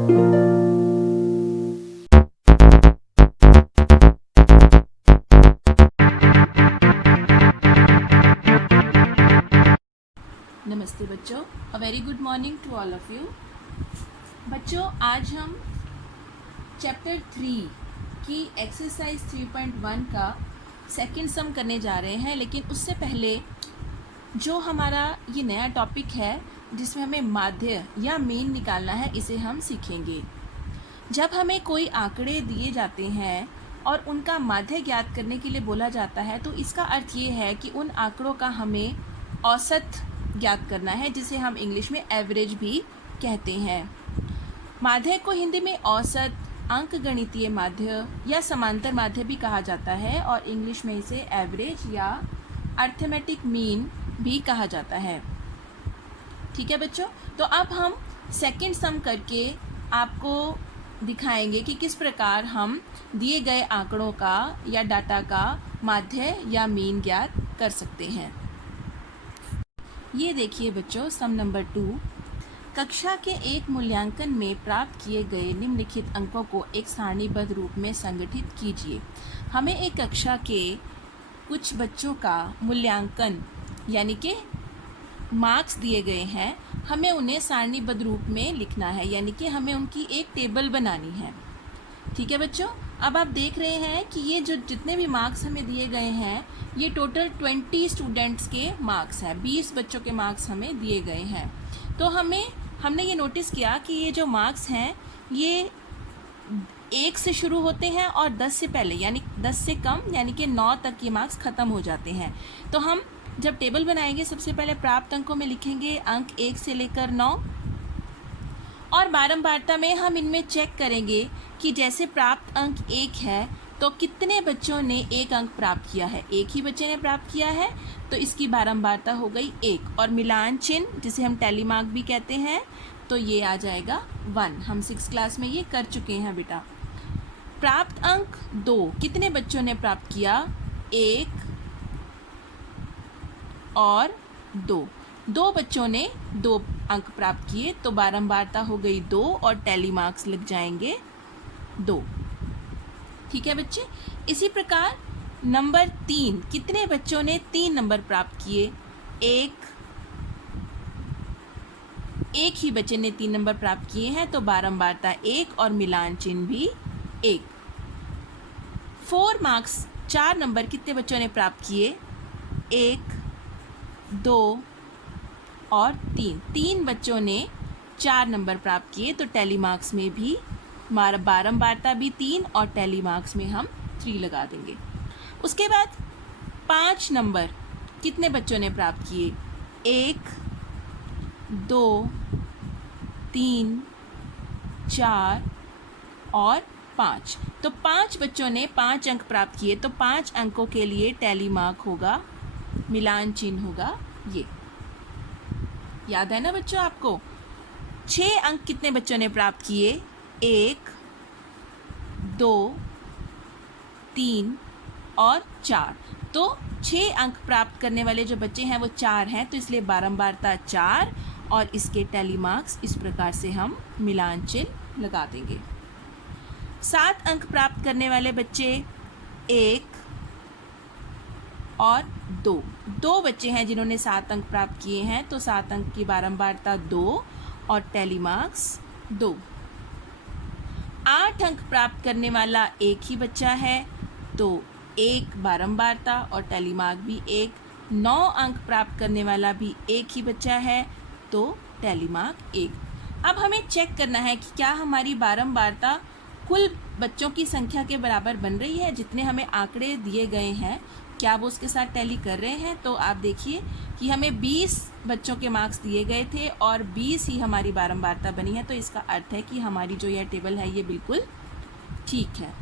नमस्ते बच्चों, a very good morning to all of you. बच्चों, आज हम चैप्टर 3 की एक्सरसाइज 3.1 का सेकंड सम करने जा रहे हैं। लेकिन उससे पहले जो हमारा ये नया टॉपिक है जिसमें हमें माध्य या मीन निकालना है, इसे हम सीखेंगे। जब हमें कोई आंकड़े दिए जाते हैं और उनका माध्य ज्ञात करने के लिए बोला जाता है, तो इसका अर्थ ये है कि उन आंकड़ों का हमें औसत ज्ञात करना है, जिसे हम इंग्लिश में एवरेज भी कहते हैं। माध्य को हिंदी में औसत, अंकगणितीय माध्य या समांतर माध्य भी कहा जाता है और इंग्लिश में इसे एवरेज या अर्थमेटिक मीन भी कहा जाता है। ठीक है बच्चों, तो अब हम सेकंड सम करके आपको दिखाएंगे कि किस प्रकार हम दिए गए आंकड़ों का या डाटा का माध्य या मीन ज्ञात कर सकते हैं। ये देखिए बच्चों, सम नंबर 2। कक्षा के एक मूल्यांकन में प्राप्त किए गए निम्नलिखित अंकों को एक सारणीबद्ध रूप में संगठित कीजिए। हमें एक कक्षा के कुछ बच्चों का मूल्यांकन यानी कि मार्क्स दिए गए हैं, हमें उन्हें सारणीबद्ध रूप में लिखना है, यानी कि हमें उनकी एक टेबल बनानी है। ठीक है बच्चों, अब आप देख रहे हैं कि ये जो जितने भी मार्क्स हमें दिए गए हैं, ये टोटल 20 स्टूडेंट्स के मार्क्स हैं। 20 बच्चों के मार्क्स हमें दिए गए हैं। तो हमने ये नोटिस किया कि ये जो मार्क्स हैं ये 1 से शुरू होते हैं और 10 से पहले यानी 10 से कम यानी कि 9 तक ये मार्क्स ख़त्म हो जाते हैं। तो हम जब टेबल बनाएंगे, सबसे पहले प्राप्त अंकों में लिखेंगे अंक 1 से लेकर 9 और बारंबारता में हम इनमें चेक करेंगे कि जैसे प्राप्त अंक 1 है तो कितने बच्चों ने 1 अंक प्राप्त किया है। एक ही बच्चे ने प्राप्त किया है तो इसकी बारंबारता हो गई 1 और मिलान चिन्ह जिसे हम टैली मार्क भी कहते हैं, तो ये आ जाएगा 1। हम 6 क्लास में ये कर चुके हैं बेटा। प्राप्त अंक 2, कितने बच्चों ने प्राप्त किया? 1 और 2 बच्चों ने 2 अंक प्राप्त किए, तो बारंबारता हो गई 2 और टैली मार्क्स लग जाएंगे 2। ठीक है बच्चे। इसी प्रकार नंबर 3, कितने बच्चों ने 3 नंबर प्राप्त किए? एक ही बच्चे ने 3 नंबर प्राप्त किए हैं, तो बारंबारता 1 और मिलान चिन्ह भी 1। 4 मार्क्स 4 नंबर कितने बच्चों ने प्राप्त किए? 1, 2 और 3 बच्चों ने 4 नंबर प्राप्त किए, तो टैली मार्क्स में भी बारंबारता भी 3 और टैली मार्क्स में हम 3 लगा देंगे। उसके बाद 5 नंबर कितने बच्चों ने प्राप्त किए? 1, 2, 3, 4 और 5। तो 5 बच्चों ने 5 अंक प्राप्त किए, तो 5 अंकों के लिए टैली मार्क होगा, मिलान चिन्ह होगा ये। याद है ना बच्चों आपको? 6 अंक कितने बच्चों ने प्राप्त किए? 1, 2, 3 और 4। तो 6 अंक प्राप्त करने वाले जो बच्चे हैं वो 4 हैं, तो इसलिए बारंबारता 4 और इसके टैली मार्क्स इस प्रकार से हम मिलान चिन्ह लगा देंगे। 7 अंक प्राप्त करने वाले बच्चे 1 और 2 बच्चे हैं जिन्होंने 7 अंक प्राप्त किए हैं, तो 7 अंक की बारंबारता 2 और टैली मार्क्स 2। 8 अंक प्राप्त करने वाला एक ही बच्चा है, तो 1 बारंबारता और टैली मार्क भी 1। 9 अंक प्राप्त करने वाला भी एक ही बच्चा है, तो टैली मार्क 1। अब हमें चेक करना है कि क्या हमारी बारंबारता कुल बच्चों की संख्या के बराबर बन रही है। जितने हमें आंकड़े दिए गए हैं, क्या वो उसके साथ टैली कर रहे हैं? तो आप देखिए कि हमें 20 बच्चों के मार्क्स दिए गए थे और 20 ही हमारी बारंबारता बनी है, तो इसका अर्थ है कि हमारी जो यह टेबल है ये बिल्कुल ठीक है।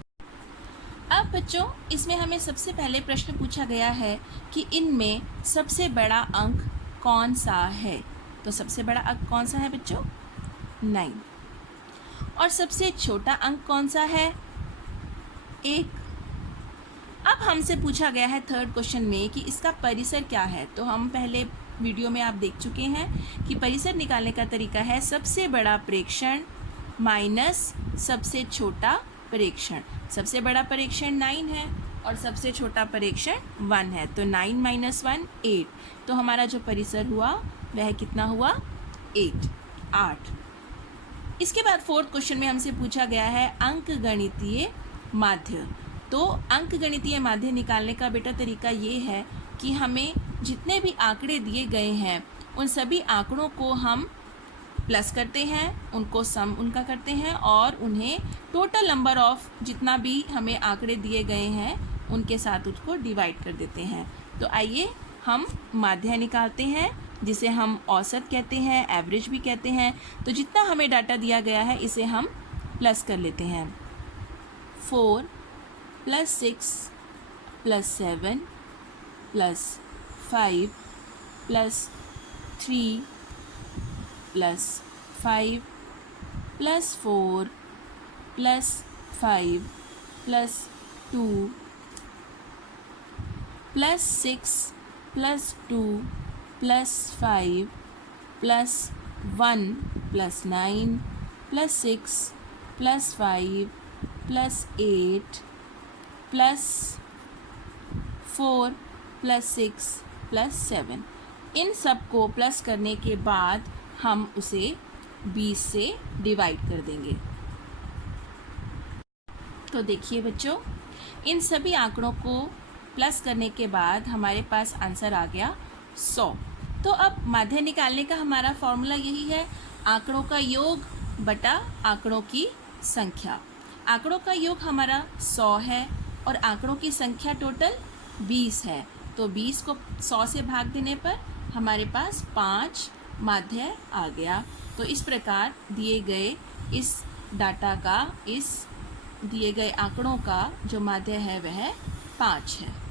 अब बच्चों, इसमें हमें सबसे पहले प्रश्न पूछा गया है कि इनमें सबसे बड़ा अंक कौन सा है। तो सबसे बड़ा अंक कौन सा है बच्चों? 9। और सबसे छोटा अंक कौन सा है? 1। अब हमसे पूछा गया है थर्ड क्वेश्चन में कि इसका परिसर क्या है। तो हम पहले वीडियो में आप देख चुके हैं कि परिसर निकालने का तरीका है सबसे बड़ा प्रेक्षण माइनस सबसे छोटा परीक्षण। सबसे बड़ा परीक्षण 9 है और सबसे छोटा परीक्षण 1 है, तो 9 माइनस 1 8। तो हमारा जो परिसर हुआ वह कितना हुआ 8। इसके बाद फोर्थ क्वेश्चन में हमसे पूछा गया है अंकगणितीय माध्य। तो अंकगणितीय माध्य निकालने का बेटा तरीका ये है कि हमें जितने भी आंकड़े दिए गए हैं उन सभी आंकड़ों को हम प्लस करते हैं, उनको सम उनका करते हैं और उन्हें टोटल नंबर ऑफ जितना भी हमें आंकड़े दिए गए हैं उनके साथ उसको डिवाइड कर देते हैं। तो आइए हम माध्य निकालते हैं, जिसे हम औसत कहते हैं, एवरेज भी कहते हैं। तो जितना हमें डाटा दिया गया है इसे हम प्लस कर लेते हैं। 4 + 6 + 7 + 5 + 3 + 5 + 4 + 5 + 2 + 6 + 2 + 5 + 1 + 9 + 6 + 5 + 8 + 4 + 6 + 7। इन सब को प्लस करने के बाद हम उसे 20 से डिवाइड कर देंगे। तो देखिए बच्चों, इन सभी आंकड़ों को प्लस करने के बाद हमारे पास आंसर आ गया 100। तो अब माध्य निकालने का हमारा फॉर्मूला यही है, आंकड़ों का योग बटा आंकड़ों की संख्या। आंकड़ों का योग हमारा 100 है और आंकड़ों की संख्या टोटल 20 है। तो 20 को 100 से भाग देने पर हमारे पास 5 माध्य आ गया। तो इस प्रकार दिए गए इस डाटा का, इस दिए गए आंकड़ों का जो माध्य है वह 5 है।